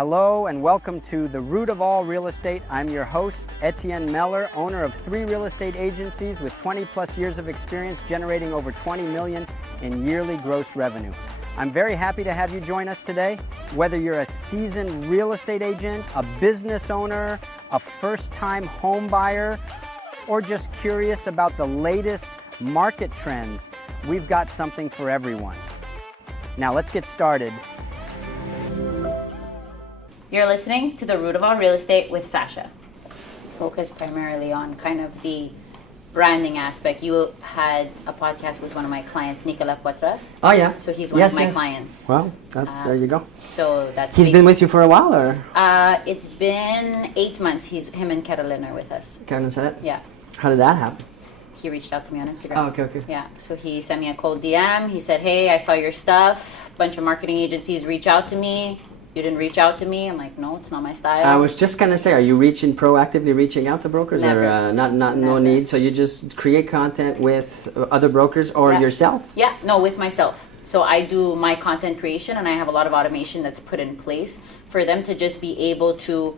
Hello and welcome to The Root of All Real Estate. I'm your host, Etienne Mellor, owner of 3 real estate agencies with 20 plus years of experience generating over 20 million in yearly gross revenue. I'm very happy to have you join us today. Whether you're a seasoned real estate agent, a business owner, a first-time home buyer, or just curious about the latest market trends, we've got something for everyone. Now let's get started. You're listening to The Root of All Real Estate with Sasha. Focus primarily on kind of the branding aspect. You had a podcast with one of my clients, Nicolas Poitras. Oh yeah. So he's one of my clients. Well, there you go. So that's He's been with you for a while, or? It's been 8 months. Him and Carolyn are with us. Carolyn said it? Yeah. How did that happen? He reached out to me on Instagram. Oh, okay. Yeah. So he sent me a cold DM. He said, "Hey, I saw your stuff. A bunch of marketing agencies reach out to me. You didn't reach out to me." I'm like, "No, it's not my style." I was just gonna say, are you proactively reaching out to brokers? Never. Or no Never. need? So you just create content with other brokers or yourself? Yeah, no, with myself. So I do my content creation, and I have a lot of automation that's put in place for them to just be able to.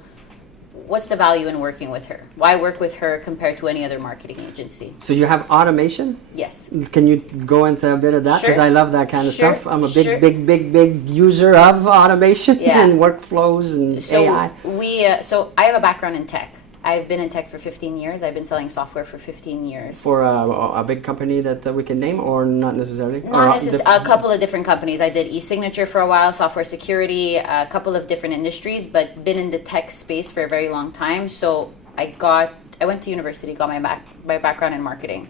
What's the value in working with her? Why work with her compared to any other marketing agency? So you have automation? Yes. Can you go into a bit of that? Because Sure. I love that kind of Sure. stuff. I'm a Sure. big user of automation Yeah. and workflows and AI. So I have a background in tech. I've been in tech for 15 years. I've been selling software for 15 years. For a big company that we can name, or not necessarily? Not necessarily. A couple of different companies. I did e-signature for a while, software security, a couple of different industries, but been in the tech space for a very long time. So I went to university, got my background in marketing.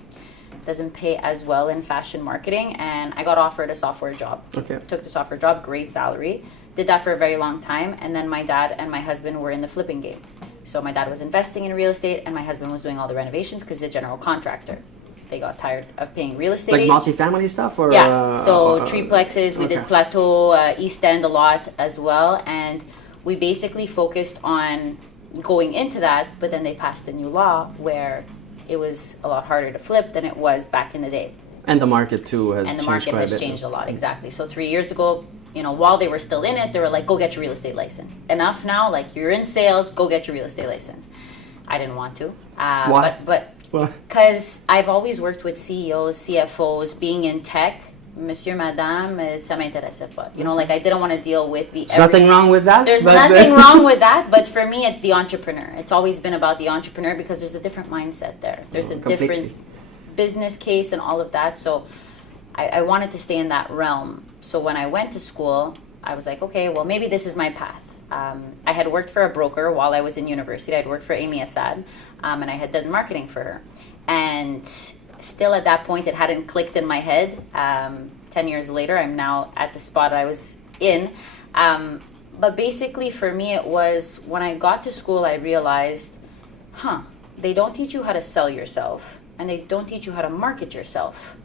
Doesn't pay as well in fashion marketing, and I got offered a software job. Okay. Took the software job, great salary. Did that for a very long time, and then my dad and my husband were in the flipping game. So my dad was investing in real estate, and my husband was doing all the renovations because he's a general contractor. They got tired of paying real estate. Like multifamily stuff? Or, yeah, so triplexes, we okay. did Plateau, East End a lot as well, and we basically focused on going into that, but then they passed a new law where it was a lot harder to flip than it was back in the day. And the market too has changed. And the market quite has a bit. changed a lot, exactly. So 3 years ago, while they were still in it, they were like, "Go get your real estate license." Enough now, like, you're in sales, go get your real estate license. I didn't want to. Why? But because I've always worked with CEOs, CFOs, being in tech, monsieur, madame, ça m'intéressait pas. Like, I didn't want to deal with the... There's nothing wrong with that? There's nothing wrong with that, but for me, it's the entrepreneur. It's always been about the entrepreneur because there's a different mindset there. There's a completely. different business case and all of that, so I wanted to stay in that realm. So when I went to school, I was like, okay, well, maybe this is my path. I had worked for a broker while I was in university. I'd worked for Amy Assad, and I had done marketing for her. And still at that point, it hadn't clicked in my head. 10 years later, I'm now at the spot I was in. But basically, for me, it was when I got to school, I realized, they don't teach you how to sell yourself, and they don't teach you how to market yourself,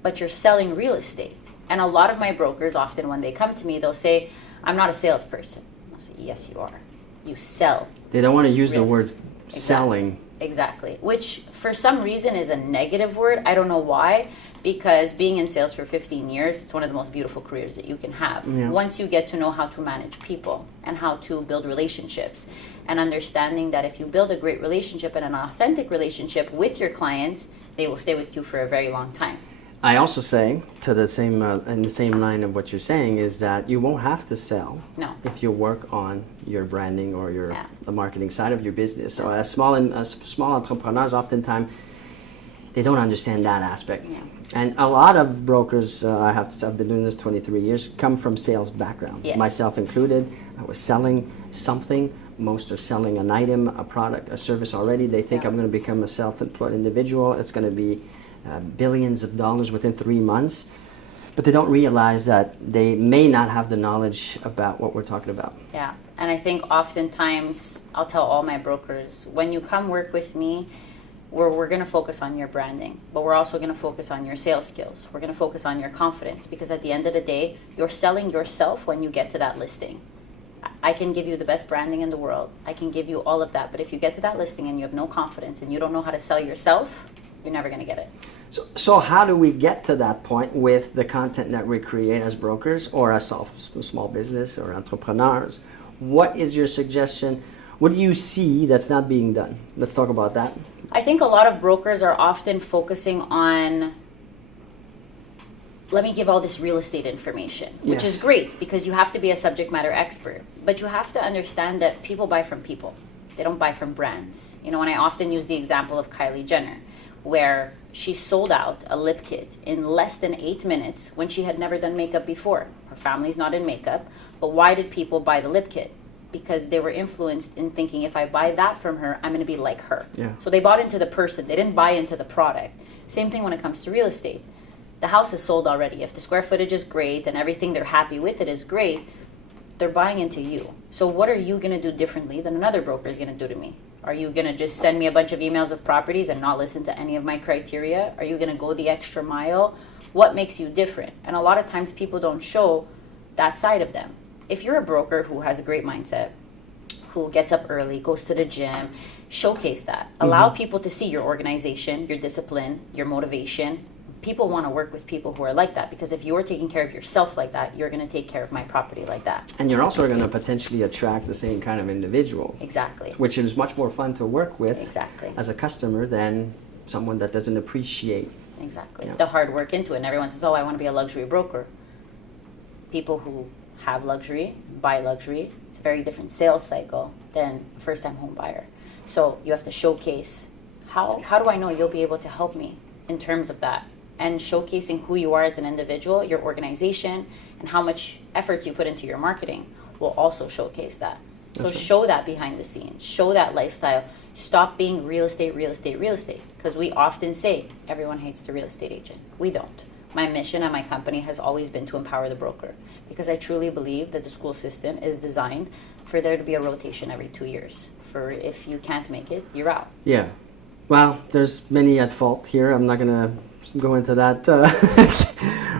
but you're selling real estate. And a lot of my brokers, often when they come to me, they'll say, "I'm not a salesperson." I'll say, "Yes, you are. You sell." They don't want to use the word selling. Exactly. Which for some reason is a negative word. I don't know why. Because being in sales for 15 years, it's one of the most beautiful careers that you can have. Yeah. Once you get to know how to manage people and how to build relationships, and understanding that if you build a great relationship and an authentic relationship with your clients, they will stay with you for a very long time. I also say, to the same in the same line of what you're saying, is that you won't have to sell if you work on your branding or the marketing side of your business. So as small entrepreneurs, oftentimes they don't understand that aspect. Yeah. And a lot of brokers, I've been doing this 23 years, come from sales background, myself included. I was selling something. Most are selling an item, a product, a service already. They think I'm going to become a self-employed individual. It's going to be billions of dollars within 3 months, but they don't realize that they may not have the knowledge about what we're talking about. Yeah, and I think oftentimes I'll tell all my brokers, when you come work with me, we're going to focus on your branding, but we're also going to focus on your sales skills. We're going to focus on your confidence, because at the end of the day, you're selling yourself when you get to that listing. I can give you the best branding in the world. I can give you all of that, but if you get to that listing and you have no confidence and you don't know how to sell yourself, you're never going to get it. So how do we get to that point with the content that we create as brokers or as small business or entrepreneurs? what is your suggestion? What do you see that's not being done? Let's talk about that. I think a lot of brokers are often focusing on, let me give all this real estate information, which is great because you have to be a subject matter expert. But you have to understand that people buy from people. They don't buy from brands. You know, and I often use the example of Kylie Jenner, where she sold out a lip kit in less than 8 minutes when she had never done makeup before. Her family's not in makeup, but why did people buy the lip kit? Because they were influenced in thinking, if I buy that from her, I'm going to be like her. Yeah. So they bought into the person. They didn't buy into the product. Same thing when it comes to real estate. The house is sold already. If the square footage is great and everything they're happy with it is great, they're buying into you. So what are you going to do differently than another broker is going to do to me? Are you going to just send me a bunch of emails of properties and not listen to any of my criteria? Are you going to go the extra mile? What makes you different? And a lot of times people don't show that side of them. If you're a broker who has a great mindset, who gets up early, goes to the gym, showcase that. Allow people to see your organization, your discipline, your motivation. People want to work with people who are like that, because if you're taking care of yourself like that, you're going to take care of my property like that. And you're also going to potentially attract the same kind of individual. Exactly. Which is much more fun to work with as a customer than someone that doesn't appreciate. Exactly. The hard work into it. And everyone says, oh, I want to be a luxury broker. People who have luxury, buy luxury, it's a very different sales cycle than a first-time home buyer. So you have to showcase, how do I know you'll be able to help me in terms of that? And showcasing who you are as an individual, your organization, and how much efforts you put into your marketing will also showcase that. So show that behind the scenes, show that lifestyle. Stop being real estate, because we often say everyone hates the real estate agent. We don't. My mission at my company has always been to empower the broker, because I truly believe that the school system is designed for there to be a rotation every 2 years. For if you can't make it, you're out. Yeah. Well, there's many at fault here. I'm not going to go into that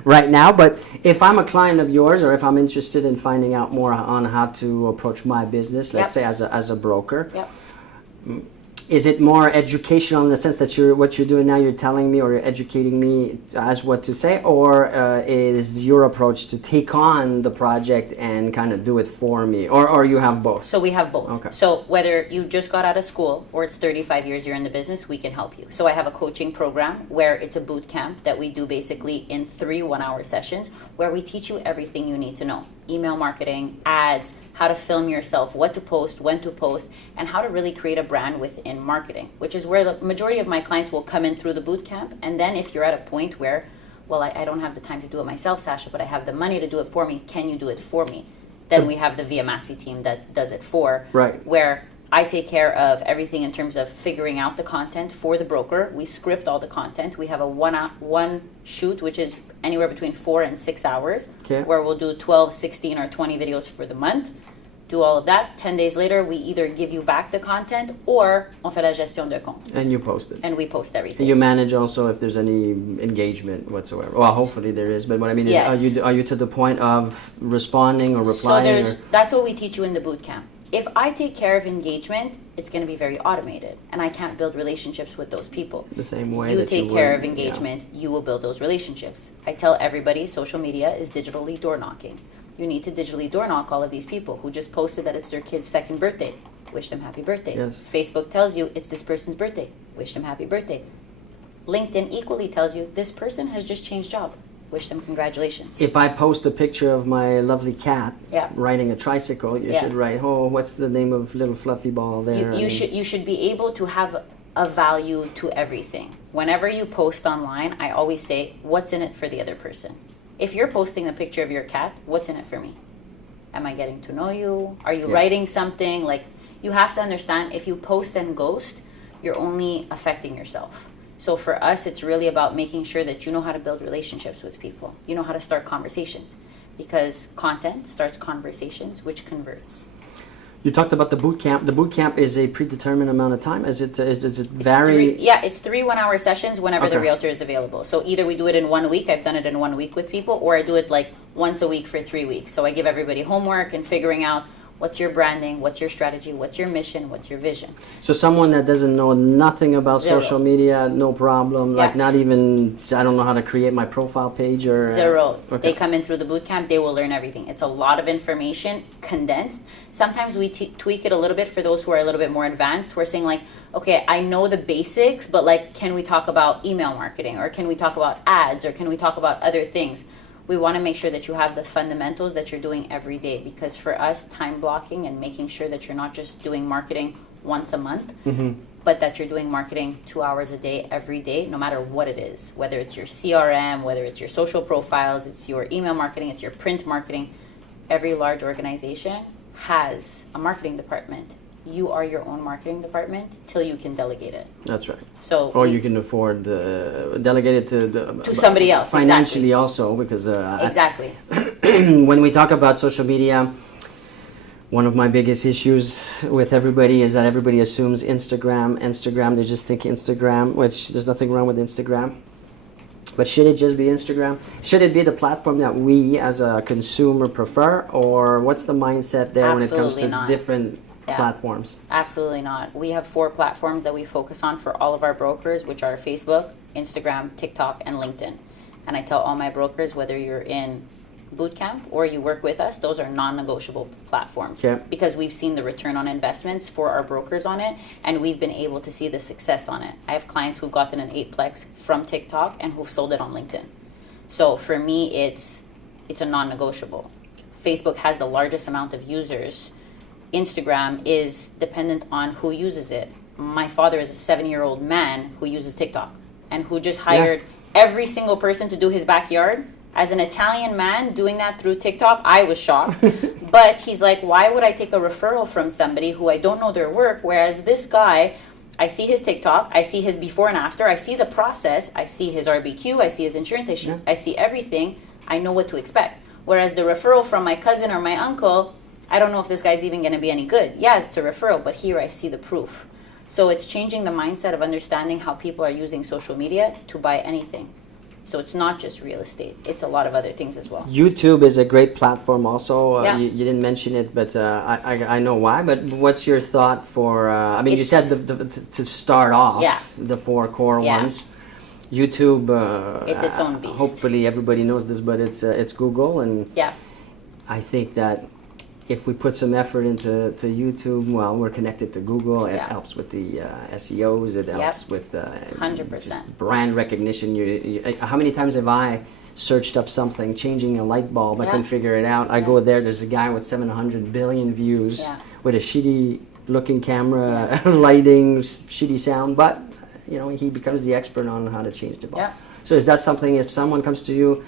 right now, but if I'm a client of yours, or if I'm interested in finding out more on how to approach my business, let's say as a broker, is it more educational in the sense that what you're doing now, you're telling me or you're educating me as what to say, or is your approach to take on the project and kind of do it for me, or you have both? So we have both. Okay. So whether you just got out of school or it's 35 years you're in the business, we can help you. So I have a coaching program where it's a boot camp that we do basically in 3 one-hour sessions, where we teach you everything you need to know. Email marketing, ads, how to film yourself, what to post, when to post, and how to really create a brand within marketing, which is where the majority of my clients will come in through the boot camp. And then if you're at a point where, well, I don't have the time to do it myself, Sasha, but I have the money to do it for me, can you do it for me? Then we have the Via Massey team that does it where I take care of everything in terms of figuring out the content for the broker. We script all the content. We have a one shoot, which is anywhere between 4 and 6 hours, where we'll do 12, 16, or 20 videos for the month. Do all of that. 10 days later, we either give you back the content, or on fait la gestion de compte. And you post it. And we post everything. And you manage also if there's any engagement whatsoever. Well, hopefully there is, but what I mean is, are you to the point of responding or replying? So that's what we teach you in the boot camp. If I take care of engagement, it's going to be very automated, and I can't build relationships with those people. The same way you take care of engagement, you will build those relationships. I tell everybody social media is digitally door knocking. You need to digitally door knock all of these people who just posted that it's their kid's 2nd birthday. Wish them happy birthday. Yes. Facebook tells you it's this person's birthday. Wish them happy birthday. LinkedIn equally tells you this person has just changed job. Wish them congratulations. If I post a picture of my lovely cat riding a tricycle, you should write, oh, what's the name of little fluffy ball there? You should be able to have a value to everything. Whenever you post online, I always say, what's in it for the other person? If you're posting a picture of your cat, what's in it for me? Am I getting to know you? Are you writing something? Like, you have to understand, if you post and ghost, you're only affecting yourself. So for us, it's really about making sure that you know how to build relationships with people. You know how to start conversations, because content starts conversations, which converts. You talked about the boot camp. The boot camp is a predetermined amount of time. Does it vary? It's 3 one-hour sessions whenever the realtor is available. So either we do it in 1 week. I've done it in 1 week with people, or I do it like once a week for 3 weeks. So I give everybody homework and figuring out What's your branding? What's your strategy? What's your mission? What's your vision? So someone that doesn't know nothing about Zero. social media, no problem. Yeah. Like not even, I don't know how to create my profile page or... Zero. Okay. They come in through the boot camp, they will learn everything. It's a lot of information condensed. Sometimes we tweak it a little bit for those who are a little bit more advanced. We're saying like, okay, I know the basics, but like, can we talk about email marketing, or can we talk about ads, or can we talk about other things? We want to make sure that you have the fundamentals that you're doing every day, because for us, time blocking and making sure that you're not just doing marketing once a month, but that you're doing marketing 2 hours a day, every day, no matter what it is, whether it's your CRM, whether it's your social profiles, it's your email marketing, it's your print marketing. Every large organization has a marketing department. You are your own marketing department till you can delegate it. That's right. So, or you can afford delegate it to somebody else. Financially Exactly. also, because Exactly. when we talk about social media, one of my biggest issues with everybody is that everybody assumes Instagram. They just think Instagram, which there's nothing wrong with Instagram. But should it just be Instagram? Should it be the platform that we as a consumer prefer? Or what's the mindset there when it comes to different platforms? Absolutely not. We have 4 platforms that we focus on for all of our brokers, which are Facebook, Instagram, TikTok, and LinkedIn. And I tell all my brokers, whether you're in bootcamp or you work with us, those are non-negotiable platforms, because we've seen the return on investments for our brokers on it, and we've been able to see the success on it. I have clients who've gotten an 8plex from TikTok and who've sold it on LinkedIn. So for me, it's a non-negotiable. Facebook has the largest amount of users. Instagram is dependent on who uses it. My father is a 7-year-old man who uses TikTok and who just hired every single person to do his backyard. As an Italian man doing that through TikTok, I was shocked. But he's like, why would I take a referral from somebody who I don't know their work? Whereas this guy, I see his TikTok, I see his before and after, I see the process, I see his RBQ, I see his insurance, I see everything. I know what to expect. Whereas the referral from my cousin or my uncle, I don't know if this guy's even going to be any good. Yeah, it's a referral, but here I see the proof. So it's changing the mindset of understanding how people are using social media to buy anything. So it's not just real estate. It's a lot of other things as well. YouTube is a great platform also. You didn't mention it, but I know why. But what's your thought for, you said to start off the 4 core ones. YouTube, it's its own beast. Hopefully everybody knows this, but it's Google. And I think that if we put some effort into YouTube, well, we're connected to Google. It helps with the SEOs. It helps with 100% brand recognition. How many times have I searched up something, changing a light bulb? I couldn't figure it out. I go there. There's a guy with 700 billion views with a shitty looking camera, lighting, shitty sound, but he becomes the expert on how to change the bulb. So is that something, if someone comes to you,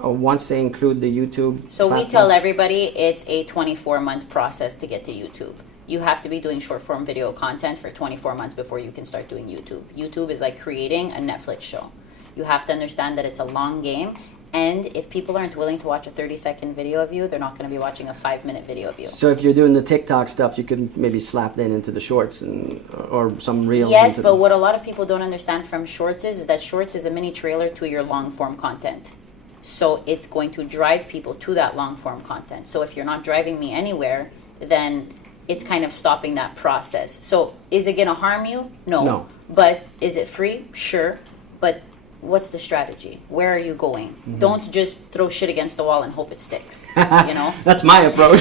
once they include the YouTube platform? We tell everybody it's a 24-month process to get to YouTube. You have to be doing short-form video content for 24 months before you can start doing YouTube. YouTube is like creating a Netflix show. You have to understand that it's a long game, and if people aren't willing to watch a 30-second video of you, they're not going to be watching a 5-minute video of you. So if you're doing the TikTok stuff, you could maybe slap that into the shorts or some reels. Yes, but what a lot of people don't understand from shorts is that shorts is a mini trailer to your long-form content. So it's going to drive people to that long-form content. So if you're not driving me anywhere, then it's kind of stopping that process. So is it going to harm you? No. But is it free? Sure. But what's the strategy? Where are you going? Don't just throw shit against the wall and hope it sticks. That's my approach.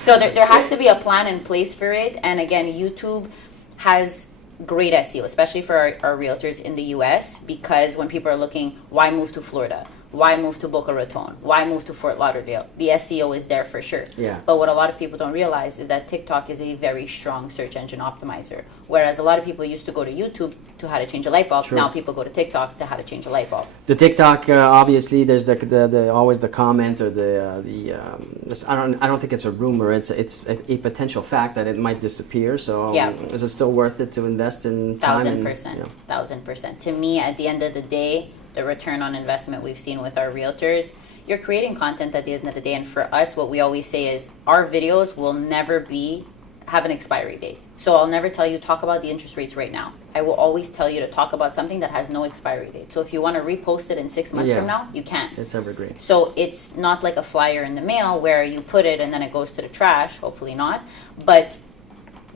So there has to be a plan in place for it. And again, YouTube has great SEO, especially for our realtors in the US, because when people are looking, why move to Florida? Why move to Boca Raton? Why move to Fort Lauderdale? The SEO is there for sure. But what a lot of people don't realize is that TikTok is a very strong search engine optimizer. Whereas a lot of people used to go to YouTube to how to change a light bulb. Now people go to TikTok to how to change a light bulb. The TikTok, obviously, there's the always the comment or I don't think it's a rumor. It's a potential fact that it might disappear. So is it still worth it to invest in time? 1,000%. 1,000%. To me, at the end of the day, the return on investment we've seen with our realtors, you're creating content at the end of the day. And for us, what we always say is our videos will never be have an expiry date. So I'll never tell you talk about the interest rates right now. I will always tell you to talk about something that has no expiry date. So if you want to repost it in 6 months from now, you can. It's evergreen. So it's not like a flyer in the mail where you put it and then it goes to the trash, hopefully not. But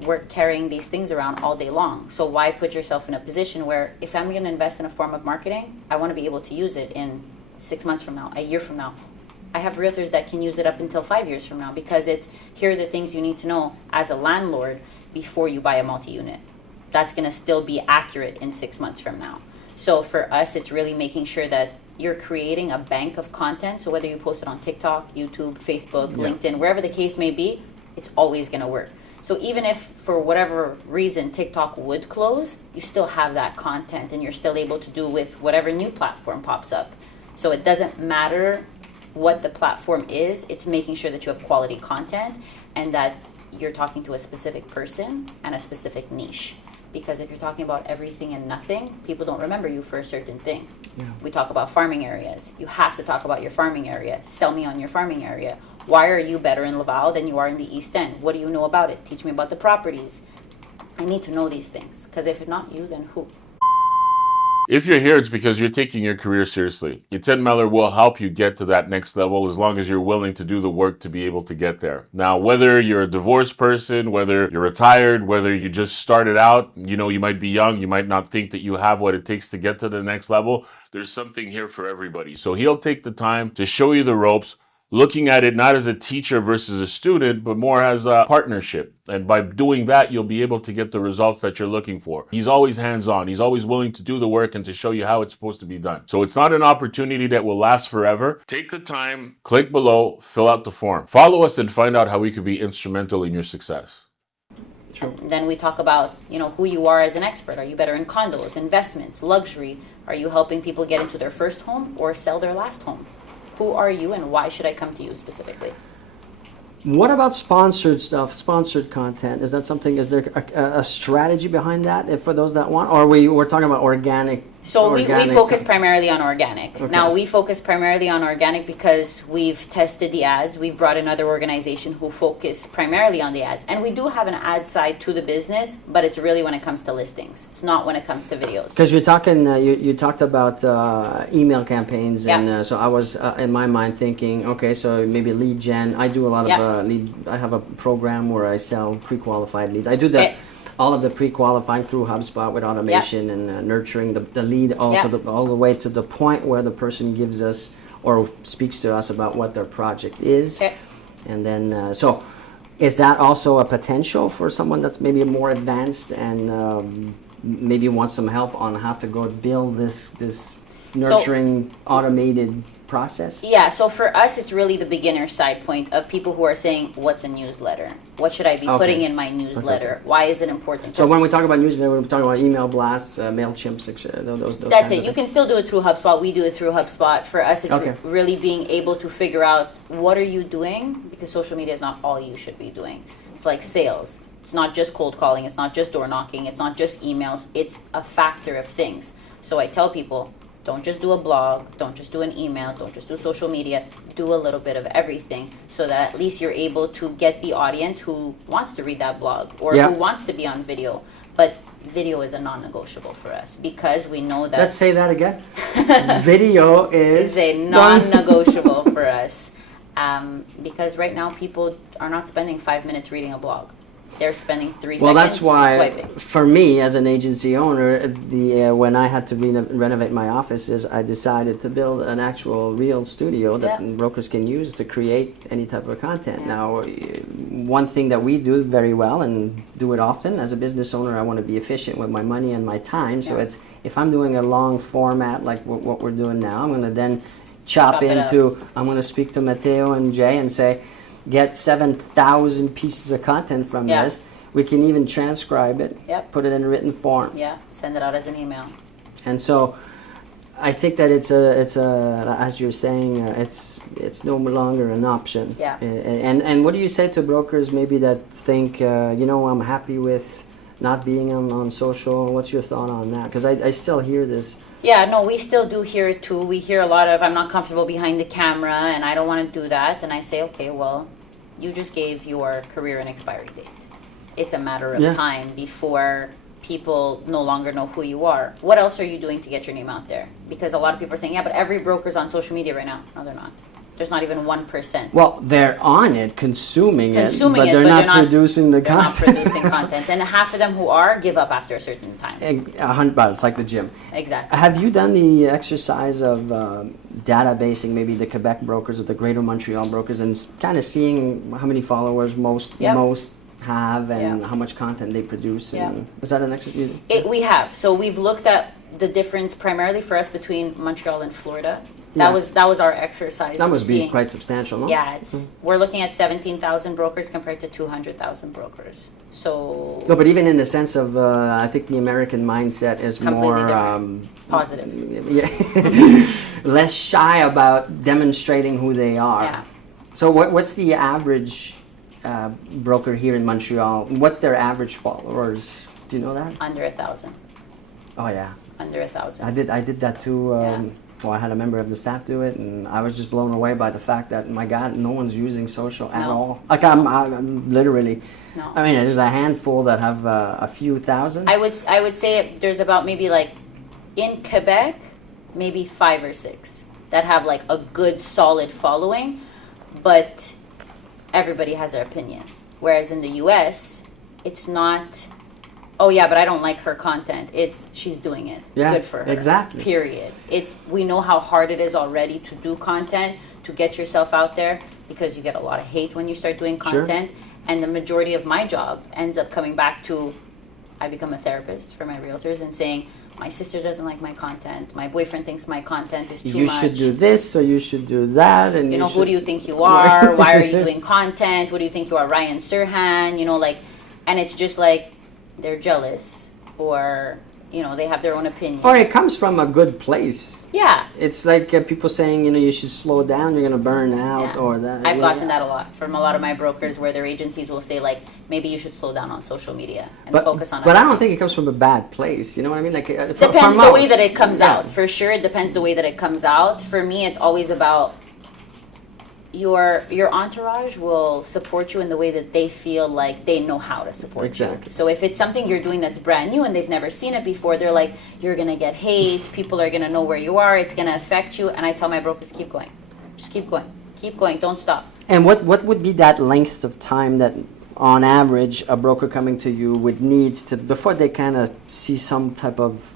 we're carrying these things around all day long. So why put yourself in a position where if I'm going to invest in a form of marketing, I want to be able to use it in 6 months from now, a year from now. I have realtors that can use it up until 5 years from now because it's here are the things you need to know as a landlord before you buy a multi-unit. That's going to still be accurate in 6 months from now. So for us, it's really making sure that you're creating a bank of content. So whether you post it on TikTok, YouTube, Facebook, LinkedIn, wherever the case may be, it's always going to work. So even if for whatever reason TikTok would close, you still have that content and you're still able to do with whatever new platform pops up. So it doesn't matter what the platform is, it's making sure that you have quality content and that you're talking to a specific person and a specific niche. Because if you're talking about everything and nothing, people don't remember you for a certain thing. We talk about farming areas. You have to talk about your farming area. Sell me on your farming area. Why are you better in Laval than you are in the East End? What do you know about it? Teach me about the properties. I need to know these things. Because if not you, then who? If you're here, it's because you're taking your career seriously. Etienne Mellor will help you get to that next level as long as you're willing to do the work to be able to get there. Now, whether you're a divorced person, whether you're retired, whether you just started out, you might be young, you might not think that you have what it takes to get to the next level, there's something here for everybody. So he'll take the time to show you the ropes, looking at it not as a teacher versus a student, but more as a partnership. And by doing that, you'll be able to get the results that you're looking for. He's always hands-on. He's always willing to do the work and to show you how it's supposed to be done. So it's not an opportunity that will last forever. Take the time, click below, fill out the form. Follow us and find out how we could be instrumental in your success. And then we talk about, who you are as an expert. Are you better in condos, investments, luxury? Are you helping people get into their first home or sell their last home? Who are you and why should I come to you specifically? What about sponsored stuff, sponsored content? Is that something, is there a strategy behind that if for those that want? Or we're talking about organic? So we focus primarily on organic. Okay. Now we focus primarily on organic because we've tested the ads. We've brought another organization who focus primarily on the ads. And we do have an ad side to the business, but it's really when it comes to listings. It's not when it comes to videos. Because you're talking, you talked about email campaigns. And so I was in my mind thinking, okay, so maybe lead gen. I do a lot of lead. I have a program where I sell pre-qualified leads. I do that. All of the pre-qualifying through HubSpot with automation and nurturing the lead all the way to the point where the person gives us or speaks to us about what their project is. And then, so is that also a potential for someone that's maybe more advanced and maybe wants some help on how to go build this nurturing automated process? Yeah, so for us, it's really the beginner side point of people who are saying, what's a newsletter? What should I be putting in my newsletter? Why is it important? So when we talk about newsletter, we're talking about email blasts, MailChimp, those That's it. You can still do it through HubSpot. We do it through HubSpot. For us, it's really being able to figure out what are you doing, because social media is not all you should be doing. It's like sales. It's not just cold calling. It's not just door knocking. It's not just emails. It's a factor of things. So I tell people, don't just do a blog, don't just do an email, don't just do social media, do a little bit of everything so that at least you're able to get the audience who wants to read that blog or who wants to be on video. But video is a non-negotiable for us because we know that... Let's say that again. Video is a non-negotiable for us because right now people are not spending 5 minutes reading a blog. They're spending 3 seconds Well, that's why, swiping. For me, as an agency owner, when I had to renovate my offices, I decided to build an actual real studio that brokers can use to create any type of content. Now, one thing that we do very well and do it often, as a business owner, I want to be efficient with my money and my time. So it's if I'm doing a long format like what we're doing now, I'm going to then chop into, I'm going to speak to Matteo and Jay and say, get 7,000 pieces of content from this. We can even transcribe it, put it in written form. Send it out as an email. And so I think that it's a as you're saying, it's no longer an option. And what do you say to brokers maybe that think, I'm happy with not being on social? What's your thought on that? Because I still hear this. Yeah, no, we still do hear it too. We hear a lot of, I'm not comfortable behind the camera and I don't want to do that. And I say, okay, well, you just gave your career an expiry date. it's a matter of time before people no longer know who you are. What else are you doing to get your name out there? Because a lot of people are saying, yeah, but every broker's on social media right now. No, they're not. There's not even 1%. Well, they're on it, consuming it, but they're not producing the content. They're not producing content. And half of them who are give up after a certain time. It's like the gym. Exactly. Have you done the exercise of databasing maybe the Quebec brokers or the Greater Montreal brokers and kind of seeing how many followers most have and how much content they produce? And is that an exercise? We have. So we've looked at the difference primarily for us between Montreal and Florida. That was our exercise. That must be quite substantial, no? Yeah, we're looking at 17,000 brokers compared to 200,000 brokers. So no, but even in the sense of, I think the American mindset is more positive. Less shy about demonstrating who they are. Yeah. So what's the average broker here in Montreal? What's their average followers? Do you know that? Under 1,000. Oh yeah. Under 1,000. I did that too. Well, I had a member of the staff do it, and I was just blown away by the fact that, my God, no one's using social at all. Like I'm literally. No. I mean, there's a handful that have a few thousand. I would say there's about maybe like in Quebec, maybe 5 or 6 that have like a good solid following, but everybody has their opinion. Whereas in the U.S., it's not. Oh yeah, but I don't like her content. It's she's doing it. Yeah, good for her. Exactly. Period. We know how hard it is already to do content, to get yourself out there, because you get a lot of hate when you start doing content. Sure. And the majority of my job ends up coming back to, I become a therapist for my realtors and saying, my sister doesn't like my content. My boyfriend thinks my content is too much. You should do this, or you should do that, and you know, who do you think you are? Why are you doing content? What do you think you are, Ryan Serhan? You know, like, and it's just like. They're jealous, or they have their own opinion. Or it comes from a good place. Yeah. It's like people saying, you should slow down, you're going to burn out, or that. I've gotten that a lot from a lot of my brokers, where their agencies will say, like, maybe you should slow down on social media and focus on. But I don't think it comes from a bad place. You know what I mean? Like, it depends the way that it comes out. For sure, it depends the way that it comes out. For me, it's always about. Your entourage will support you in the way that they feel like they know how to support you. So if it's something you're doing that's brand new and they've never seen it before, they're like, you're going to get hate, people are going to know where you are, it's going to affect you. And I tell my brokers, keep going. Just keep going. Keep going. Don't stop. And what would be that length of time that, on average, a broker coming to you would need to, before they kind of see some type of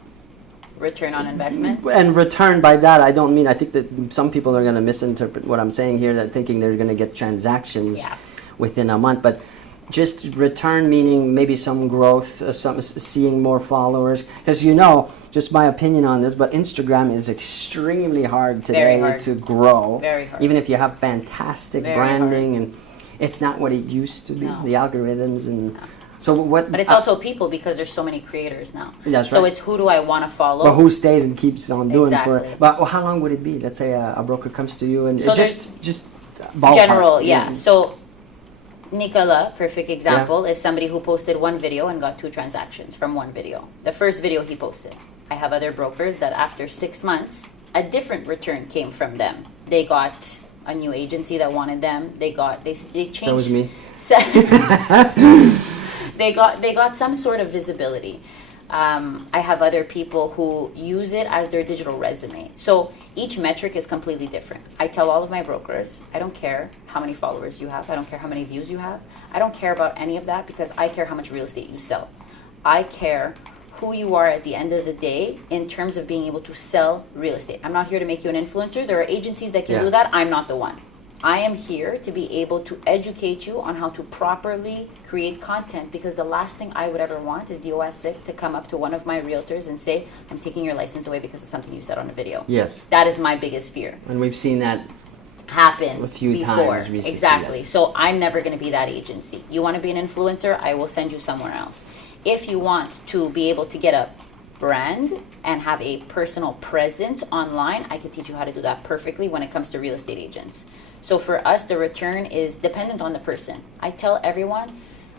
return on investment? And return, by that I don't mean, I think that some people are going to misinterpret what I'm saying here, that thinking they're going to get transactions within a month, but just return meaning maybe some growth, some seeing more followers, because just my opinion on this, but Instagram is extremely hard today to grow. Very hard. Even if you have fantastic branding, and it's not what it used to be. The algorithms and so what? But it's also people, because there's so many creators now. That's right. So it's who do I want to follow? But who stays and keeps on doing it for? But how long would it be? Let's say a broker comes to you and so just ballpark. General, yeah. So Nicola, perfect example, is somebody who posted one video and got 2 transactions from one video. The first video he posted. I have other brokers that after 6 months, a different return came from them. They got a new agency that wanted them. They changed. That was me. They got some sort of visibility. I have other people who use it as their digital resume. So each metric is completely different. I tell all of my brokers, I don't care how many followers you have. I don't care how many views you have. I don't care about any of that, because I care how much real estate you sell. I care who you are at the end of the day in terms of being able to sell real estate. I'm not here to make you an influencer. There are agencies that can do that. I'm not the one. I am here to be able to educate you on how to properly create content, because the last thing I would ever want is the OSIC to come up to one of my realtors and say, I'm taking your license away because of something you said on a video. Yes. That is my biggest fear. And we've seen that happen a few times recently. Exactly. Yes. So I'm never going to be that agency. You want to be an influencer, I will send you somewhere else. If you want to be able to get a brand and have a personal presence online, I can teach you how to do that perfectly when it comes to real estate agents. So for us, the return is dependent on the person. I tell everyone,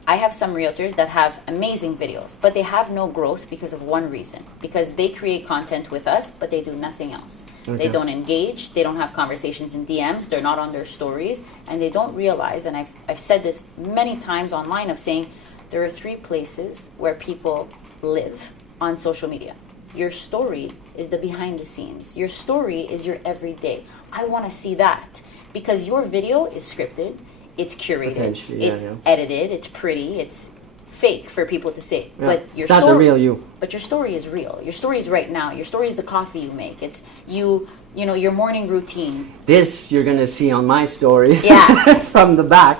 I have some realtors that have amazing videos, but they have no growth because of one reason. Because they create content with us, but they do nothing else. Okay. They don't engage, they don't have conversations in DMs, they're not on their stories, and they don't realize, and I've said this many times online, of saying, there are 3 places where people live on social media. Your story is the behind the scenes. Your story is your everyday. I want to see that because your video is scripted, it's curated, it's edited, it's pretty, it's fake for people to see. Yeah. But your it's not the real you. But your story is real. Your story is right now. Your story is the coffee you make. It's you know, your morning routine. This you're gonna see on my stories. Yeah. From the back.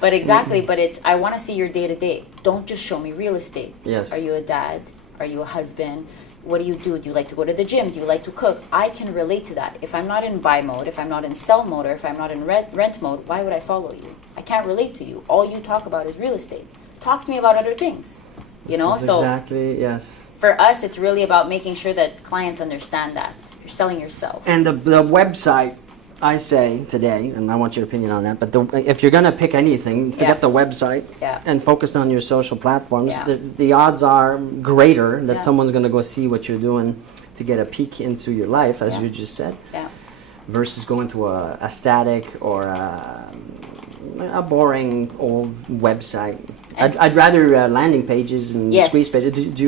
But exactly, but it's, I want to see your day-to-day. Don't just show me real estate. Yes. Are you a dad? Are you a husband? What do you do? Do you like to go to the gym? Do you like to cook? I can relate to that. If I'm not in buy mode, if I'm not in sell mode, or if I'm not in rent mode, why would I follow you? I can't relate to you. All you talk about is real estate. Talk to me about other things. You know, so exactly, yes. For us, it's really about making sure that clients understand that you're selling yourself. And the website, I say today, and I want your opinion on that, but if you're going to pick anything, forget the website and focus on your social platforms. The odds are greater that someone's going to go see what you're doing to get a peek into your life, as you just said, versus going to a static or a boring old website. I'd rather landing pages and squeeze pages. Do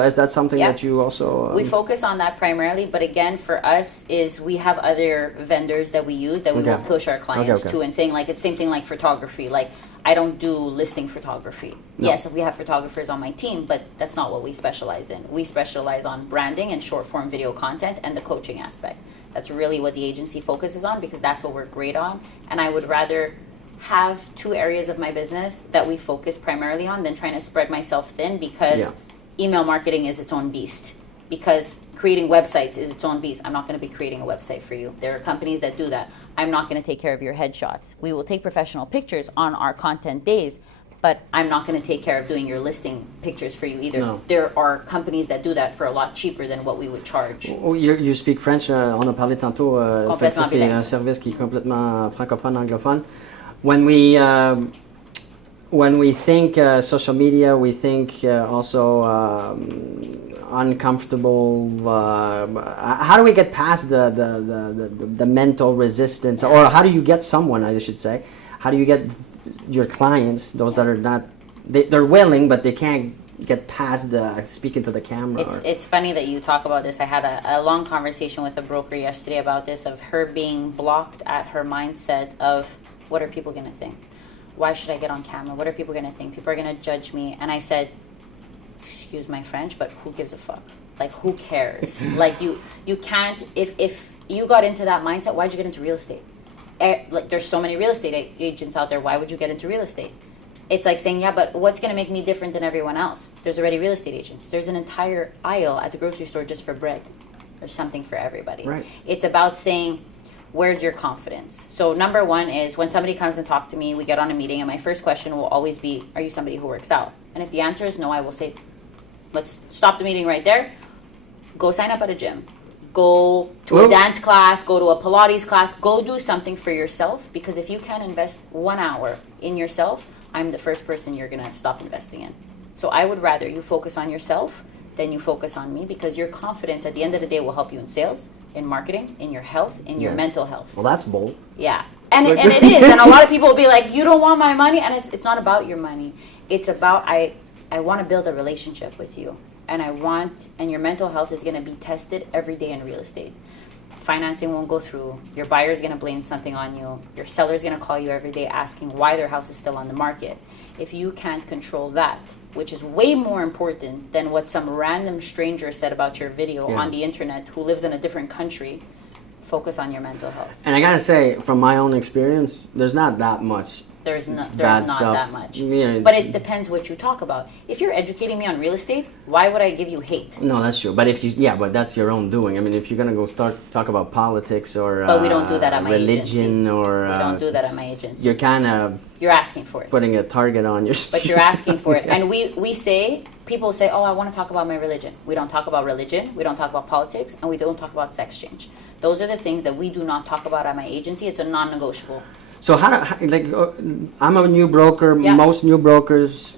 is that something that you also... we focus on that primarily, but again, for us, is we have other vendors that we use that we will push our clients to, and saying, like, it's same thing like photography. Like, I don't do listing photography. No. Yes, we have photographers on my team, but that's not what we specialize in. We specialize on branding and short form video content and the coaching aspect. That's really what the agency focuses on, because that's what we're great on. And I would rather have 2 areas of my business that we focus primarily on than trying to spread myself thin, because email marketing is its own beast, because creating websites is its own beast. I'm not going to be creating a website for you. There are companies that do that. I'm not going to take care of your headshots. We will take professional pictures on our content days, but I'm not going to take care of doing your listing pictures for you either. No. There are companies that do that for a lot cheaper than what we would charge. You speak French, on a parlé tantôt. C'est un service qui est complètement francophone, anglophone. When we think social media, we think also uncomfortable. How do we get past the mental resistance, or how do you get someone? I should say, how do you get your clients, those that are not, they're willing, but they can't get past the speaking to the camera? It's funny that you talk about this. I had a long conversation with a broker yesterday about this, of her being blocked at her mindset of, what are people going to think? Why should I get on camera? What are people going to think? People are going to judge me. And I said, excuse my French, but who gives a fuck? Like, who cares? Like, you can't, if you got into that mindset, why'd you get into real estate? Like, there's so many real estate agents out there. Why would you get into real estate? It's like saying, yeah, but what's going to make me different than everyone else? There's already real estate agents. There's an entire aisle at the grocery store just for bread. There's something for everybody. Right. It's about saying, where's your confidence? So number 1 is, when somebody comes and talks to me, we get on a meeting, and my first question will always be, are you somebody who works out? And if the answer is no, I will say, let's stop the meeting right there. Go sign up at a gym. Go to a dance class. Go to a Pilates class. Go do something for yourself, because if you can't invest 1 hour in yourself, I'm the first person you're going to stop investing in. So I would rather you focus on yourself than you focus on me, because your confidence at the end of the day will help you in sales, in marketing, in your health, in your mental health. Well, that's bold. Yeah. And it is. And a lot of people will be like, you don't want my money. And it's not about your money. It's about, I want to build a relationship with you. And your mental health is going to be tested every day in real estate. Financing won't go through. Your buyer is going to blame something on you. Your seller is going to call you every day asking why their house is still on the market. If you can't control that, which is way more important than what some random stranger said about your video on the internet who lives in a different country, focus on your mental health. And I gotta say, from my own experience, there's not that much. There's not stuff. that much. Yeah. But it depends what you talk about. If you're educating me on real estate, why would I give you hate? No, that's true. But but that's your own doing. I mean, if you're gonna go talk about politics or but we don't do that at my religion agency. Or we don't do that at my agency. You're kind of asking for it. Putting a target on your. But you're asking for it, and people say, oh, I want to talk about my religion. We don't talk about religion. We don't talk about politics, and we don't talk about sex change. Those are the things that we do not talk about at my agency. It's a non-negotiable. So I'm a new broker. Yeah. Most new brokers,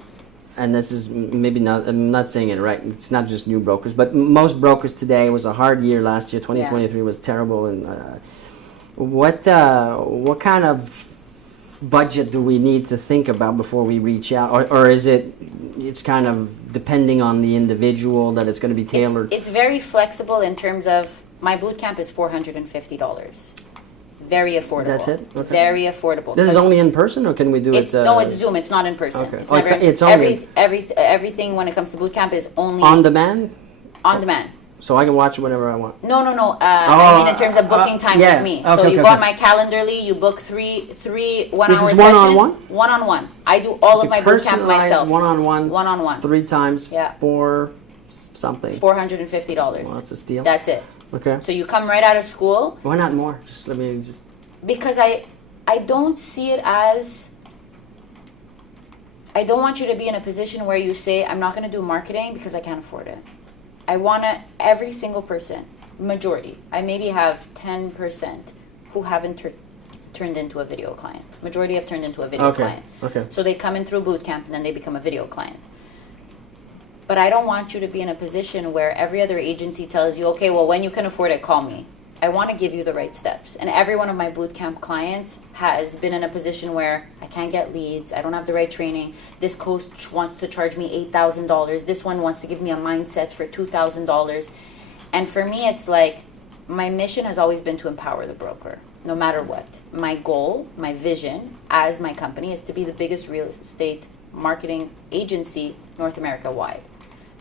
and this is maybe not, I'm not saying it right. It's not just new brokers, but most brokers today, it was a hard year last year. 2023 was terrible. And what kind of budget do we need to think about before we reach out, or is it's kind of depending on the individual that it's going to be tailored? It's very flexible in terms of my boot camp is $450. Very affordable. That's it? Okay. Very affordable. This is only in person, or can we do it? No, it's Zoom. It's not in person. Okay. It's Oh, never. it's only Everything when it comes to boot camp is only on demand, on demand. so I can watch it whenever I want. No. I mean in terms of booking time yeah. with me. Okay, So you okay, go on okay. my Calendarly, you book three 1-hour This is sessions. one-on-one? One-on-one. I do all of my boot camp myself. One-on-one. One-on-one. 3 times Yeah. for something. $450. Well, that's a steal. That's it. Okay. So you come right out of school. Why not more? Just let me just. Because I don't see it as, I don't want you to be in a position where you say, I'm not going to do marketing because I can't afford it. I want to, every single person, majority, I maybe have 10% who haven't turned into a video client. Majority have turned into a video client. Okay. So they come in through boot camp and then they become a video client. But I don't want you to be in a position where every other agency tells you, okay, well, when you can afford it, call me. I want to give you the right steps. And every one of my bootcamp clients has been in a position where I can't get leads, I don't have the right training. This coach wants to charge me $8,000. This one wants to give me a mindset for $2,000. And for me, it's like my mission has always been to empower the broker, no matter what. My goal, my vision as my company is to be the biggest real estate marketing agency North America wide.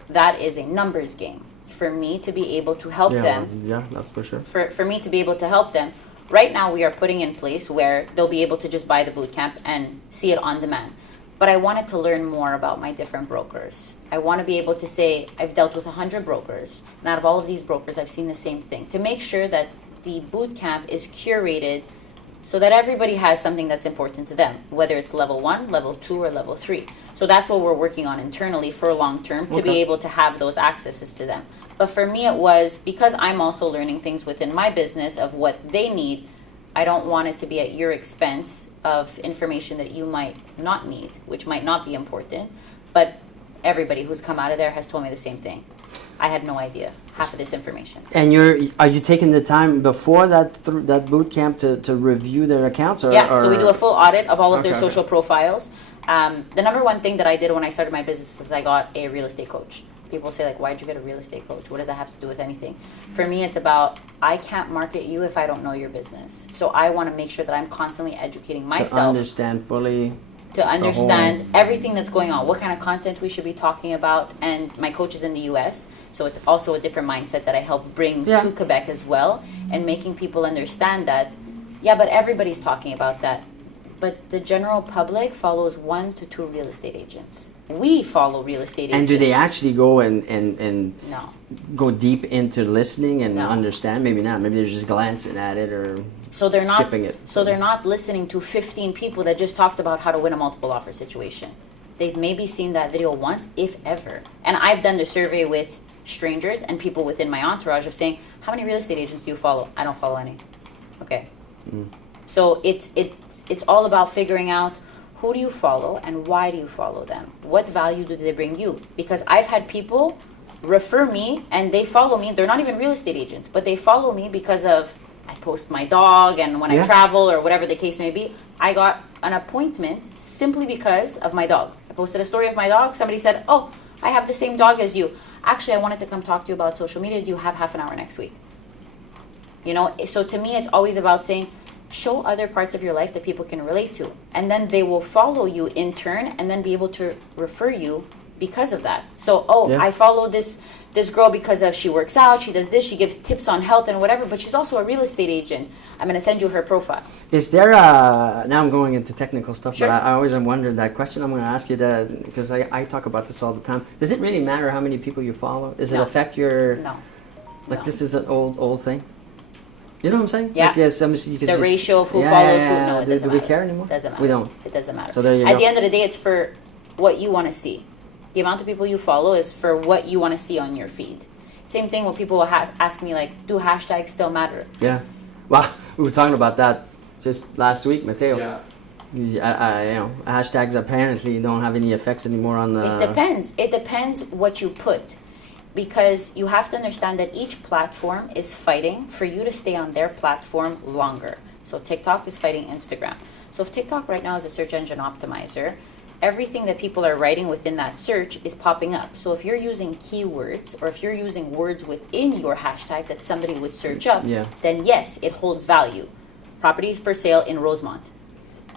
That is a numbers game. For me to be able to help them. Yeah, that's for sure. For me to be able to help them, right now we are putting in place where they'll be able to just buy the boot camp and see it on demand. But I wanted to learn more about my different brokers. I want to be able to say, I've dealt with 100 brokers, and out of all of these brokers, I've seen the same thing. To make sure that the boot camp is curated so that everybody has something that's important to them, whether it's level 1, level 2, or level 3. So that's what we're working on internally for long term, to be able to have those accesses to them. But for me, it was because I'm also learning things within my business of what they need. I don't want it to be at your expense of information that you might not need, which might not be important. But everybody who's come out of there has told me the same thing. I had no idea half of this information. And are you taking the time before that boot camp to review their accounts? So we do a full audit of all of their Okay, social profiles. The number one thing that I did when I started my business is I got a real estate coach. People say, like, why'd you get a real estate coach? What does that have to do with anything? For me, it's about, I can't market you if I don't know your business. So I want to make sure that I'm constantly educating myself. To understand fully. To understand everything that's going on, what kind of content we should be talking about. And my coach is in the US, so it's also a different mindset that I help bring to Quebec as well, and making people understand that, but everybody's talking about that. But the general public follows 1 to 2 real estate agents. We follow real estate agents. And do they actually go and No. go deep into listening and No. understand? Maybe not. Maybe they're just glancing at it or skipping it. So they're not listening to 15 people that just talked about how to win a multiple offer situation. They've maybe seen that video once, if ever. And I've done the survey with strangers and people within my entourage of saying, how many real estate agents do you follow? I don't follow any. Okay. So it's all about figuring out, who do you follow and why do you follow them? What value do they bring you? Because I've had people refer me and they follow me. They're not even real estate agents, but they follow me because of, I post my dog, and when I travel or whatever the case may be, I got an appointment simply because of my dog. I posted a story of my dog. Somebody said, oh, I have the same dog as you. Actually, I wanted to come talk to you about social media. Do you have half an hour next week? So to me, it's always about saying, show other parts of your life that people can relate to. And then they will follow you in turn and then be able to refer you because of that. So, I follow this girl because of she works out, she does this, she gives tips on health and whatever, but she's also a real estate agent. I'm going to send you her profile. Is there now I'm going into technical stuff, Sure. but I always wondered that question. I'm going to ask you that because I talk about this all the time. Does it really matter how many people you follow? Does it affect your... No. Like this is an old thing? You know what I'm saying? Yeah. Like, yes, the ratio of who follows who. No, it doesn't matter. Do we care anymore? Doesn't matter. We don't. It doesn't matter. So there you At go. the end of the day, it's for what you want to see. The amount of people you follow is for what you want to see on your feed. Same thing when people will ask me, like, do hashtags still matter? Yeah. Well, we were talking about that just last week, Mateo. Yeah. Hashtags apparently don't have any effects anymore on the... It depends. It depends what you put. Because you have to understand that each platform is fighting for you to stay on their platform longer. So TikTok is fighting Instagram. So if TikTok right now is a search engine optimizer, everything that people are writing within that search is popping up. So if you're using keywords or if you're using words within your hashtag that somebody would search up, then yes, it holds value. Property for sale in Rosemont.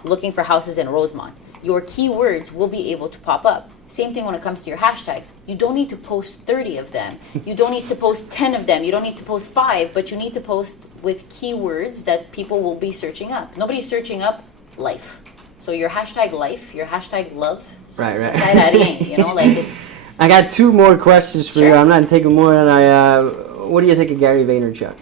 Looking for houses in Rosemont. Your keywords will be able to pop up. Same thing when it comes to your hashtags. You don't need to post 30 of them. You don't need to post 10 of them. You don't need to post 5, but you need to post with keywords that people will be searching up. Nobody's searching up life. So your hashtag life, your hashtag love. Right. You know, like it's... I got 2 more questions for you. I'm not taking more than I... what do you think of Gary Vaynerchuk?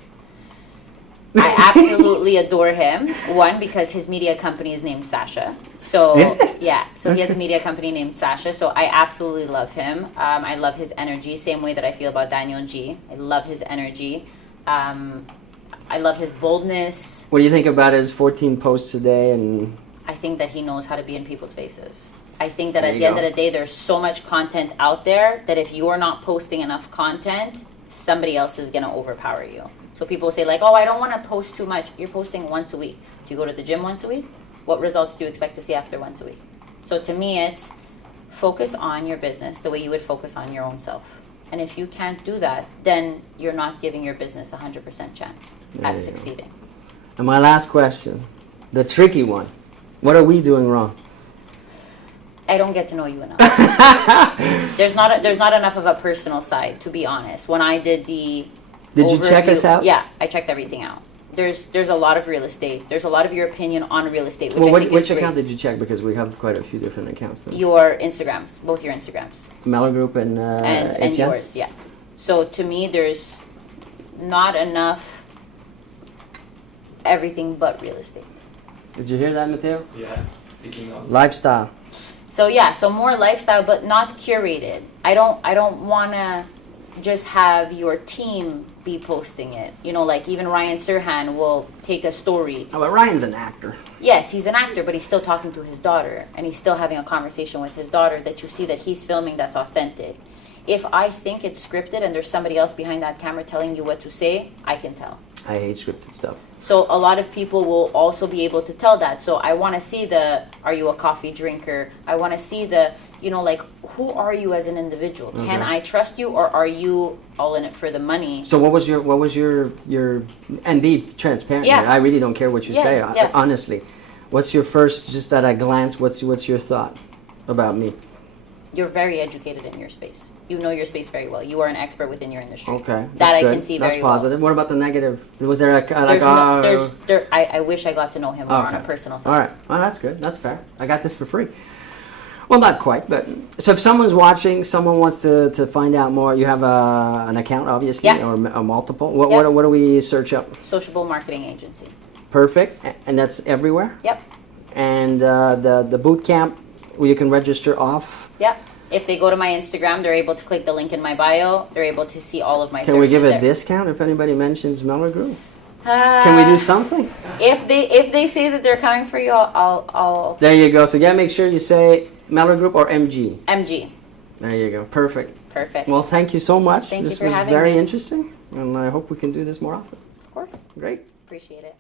I absolutely adore him. One, because his media company is named Sasha. So Is it? yeah, so he has a media company named Sasha. So I absolutely love him. I love his energy, same way that I feel about Daniel G. I love his energy. I love his boldness. What do you think about his 14 posts a day? And I think that he knows how to be in people's faces. I think that at the end of the day, there's so much content out there that if you're not posting enough content, somebody else is going to overpower you. So people say like, oh, I don't want to post too much. You're posting once a week. Do you go to the gym once a week? What results do you expect to see after once a week? So to me, it's focus on your business the way you would focus on your own self. And if you can't do that, then you're not giving your business 100% chance at succeeding. And my last question, the tricky one. What are we doing wrong? I don't get to know you enough. There's not enough of a personal side, to be honest. When I did the Did you check us out? Yeah, I checked everything out. There's a lot of real estate. There's a lot of your opinion on real estate, which I think which is great. account did you check? Because we have quite a few different accounts. Your Instagrams, both your Instagrams. Mellor Group and And Etienne? yours, yeah. So to me, there's not enough everything but real estate. Did you hear that, Matteo? Yeah, taking notes. Lifestyle. So yeah, so more lifestyle, but not curated. I don't want to just have your team be posting it. You know, like even Ryan Serhan will take a story. Oh, but Ryan's an actor. Yes, he's an actor, but he's still talking to his daughter, and he's still having a conversation with his daughter that you see that he's filming that's authentic. If I think it's scripted and there's somebody else behind that camera telling you what to say, I can tell. I hate scripted stuff. So a lot of people will also be able to tell that. So I want to see are you a coffee drinker? I want to see like, who are you as an individual? Okay. Can I trust you, or are you all in it for the money? So what was your and be transparent. Yeah. Here. I really don't care what you say. Yeah. Honestly, what's your first, just at a glance? What's your thought about me? You're very educated in your space. You know your space very well. You are an expert within your industry. Okay, that I good. can see That's very positive. well. What about the negative? Was there I wish I got to know him more on a personal side. All right. Well, that's good. That's fair. I got this for free. Well, not quite, but so if someone's watching, someone wants to find out more, you have an account, obviously, or a multiple. What do we search up? Sociable Marketing Agency. Perfect, and that's everywhere. Yep. And the boot camp, where you can register off. Yep. If they go to my Instagram, they're able to click the link in my bio. They're able to see all of my services. Can we give a there. discount if anybody mentions Mellor Group? Can we do something? If they say that they're coming for you, I'll. There you go. So you gotta make sure you say Mellor Group or MG. MG. There you go. Perfect. Perfect. Well, thank you so much. Thank you this for was having very me. interesting, and I hope we can do this more often. Of course. Great. Appreciate it.